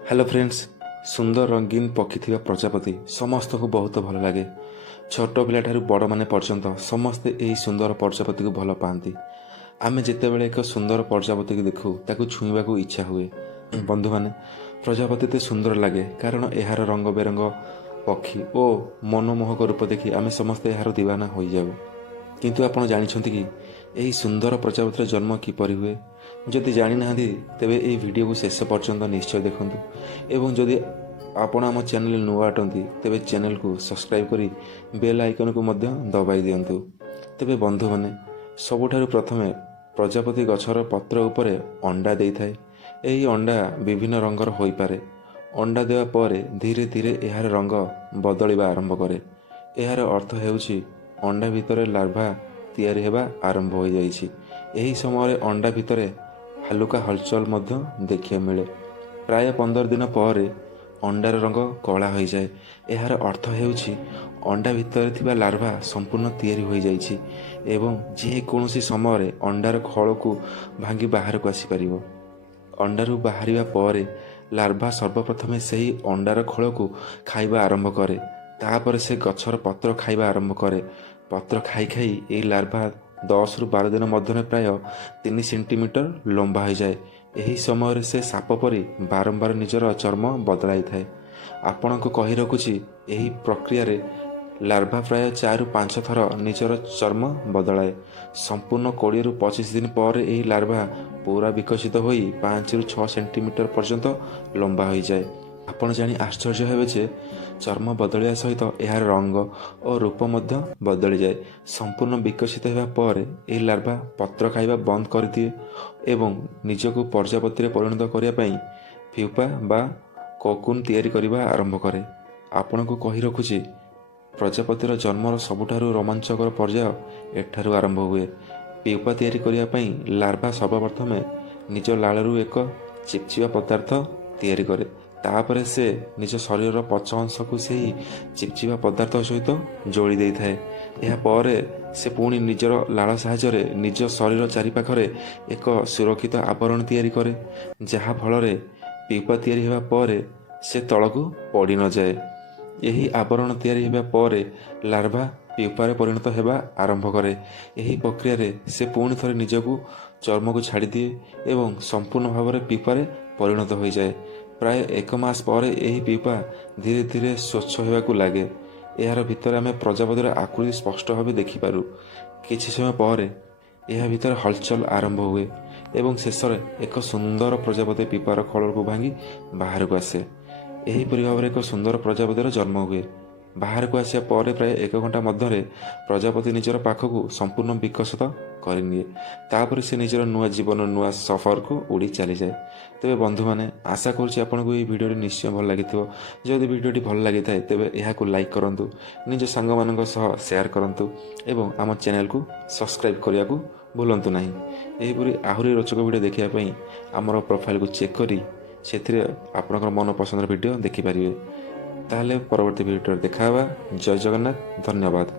Hello friends, सुंदर रंगीन पक्षी थिबा प्रजापति समस्त को बहुत भल लगे। छोट पिला ठारू बड़ माने पर्यंत समस्ते यही सुंदर प्रजापति को भल पाती। आमे जितेबाला एक सुंदर प्रजापति को देखू ताकू छुईबा को इच्छा हुए। बंधु माने प्रजापति तो सुंदर लगे कारण यार रंग बेरंग पक्षी और मनमोहक रूप देखि आमे समस्ते यार दीवाना हो जाऊ। किंतु आपण जानिछंती कि यही सुंदर प्रजापतिर जन्म किपरि हुए? जदि जानि नाहांती तेबे एई वीडियो को शेष पर्यंत निश्चय देखंतु एवं जदि आपण आम चैनल नुआ अटंती तेबे चैनल को सब्सक्राइब करी बेल आइकन को मध्य दबाई दियंतु। तेबे बंधु माने सबुठारु प्रथमे प्रजापति गछर पत्र उपरे अंडा देइथाय। एही अंडा विभिन्न रंगर होई पारे। अंडा देवा परे धीरे धीरे यार रंग बदलिबा आरंभ करे। यार अर्थ हेउछि अंडा भितर लार्भा तैयारी हेबा आरंभ हो जाइछि। एही समय अंडा भितर हालुका हलचल मध्य देखिया मिले। प्राय 15 दिन पर अंडार रंग कला हो जाए। यार अर्थ हेउछि अंडा भितर थिबा लार्भा संपूर्ण तैयारी हो जाइछि एवं जे कोनोसी समय अंडार खळ को भांगी बाहर को आसी परिबो। अंडारू बाहरिबा परे लार्भा सर्वप्रथमे सही अंडार खळ को खाइबा आरंभ करे। तापर से गछर पत्र खाइबा आरंभ करे। पत्र खाई खाई ए लार्भा 10 रु 12 दिन मध्य प्राय 3 सेंटीमीटर लंबा हो जाए। यही समय से साप परी बारंबार निजर चर्म बदलाई थाए। आपण को कही रखुछि यही प्रक्रिया रे लार्भा प्राय 4 रु 5 थर निजर चर्म बदलाए। संपूर्ण 20 रु 25 दिन पर यही लार्भा पूरा विकसित होई 5 रु 6 सेंटीमीटर पर्यंत लंबा हो जाए। आपण जानी आश्चर्य हेबे जे चर्म बदलिया सहित यार रंग और रूप मध्य बदली जाए। संपूर्ण विकसित होगा पर यह लार्भा पत्र खाइबा बंद कर दिए एवं निजको प्रजापति परिणत करने फ्यूपा बा कोकुन तैयारी करने आरंभ करे। आपण को कही रखुछि प्रजापतिर जन्मर सबुठारु रोमांचकर पर्याय एठारु आरंभ हुए। प्यूपा तैयारी करने लार्भा सर्वप्रथमे निज लाड़ू एक चिपचिपा पदार्थ तैयारी करे। तापर से निज शरीर पछ अंश को सही चिपचिपा पदार्थ सहित जोड़ी दे थाए। यह पर से पुणी निजर लाड़ साहाय्य निज शरीर चारिपाखरे एक सुरक्षित आवरण तैयारी करे, जहा फल प्यूपा तैयारी हेबा पर से तलकू पड़ी न जाए। यही आवरण तैयारी हेबा पर लार्भा प्यूपारे परिणत हेबा आरंभ करे। यही प्रक्रिया रे से पुणी थरे निजकू चर्म को छाड़ी दिए एवं संपूर्ण भाव में प्यूपारे परिणत हो जाए। प्राय 1 मास पर यही प्यूपा धीरे धीरे स्वच्छ होगा लगे। यार भितर आम प्रजापतिर आकृति स्पष्ट भाव देखिपारू। किछि समय पर यह भितर हलचल आरंभ हुए एवं शेष एक सुंदर प्रजापति प्यूपार खल को भांगी बाहर को आसे। एहीपरि भाव एक सुंदर प्रजापतिर जन्म हुए। बाहर को आसिया पर प्राय 1 घंटा मध्य प्रजापति निजर पाखक संपूर्ण विकसित करनिए। तापर से निजर नुआ जीवन नुआ सफर को उड़ी चली जाए। तेबे बंधु माने आशा करुछि आपनको ये वीडियो निश्चय भल लागिथिबो। जदि वीडियोटी भल लागि थाए तेबे एहाकु लाइक करंतु, निज संग मानक सह शेयर करंतु एवं आम चैनल को सब्सक्राइब करिया को भूलंतु नाही। एहीपरि आहुरी रोचक वीडियो देखिया पई हमर प्रोफाइल को चेक करी सेथिरे आपनकर मन पसंदर वीडियो देखि परिबे। ताहले परवर्ती वीडियो देखा। जय जगन्नाथ, धन्यवाद।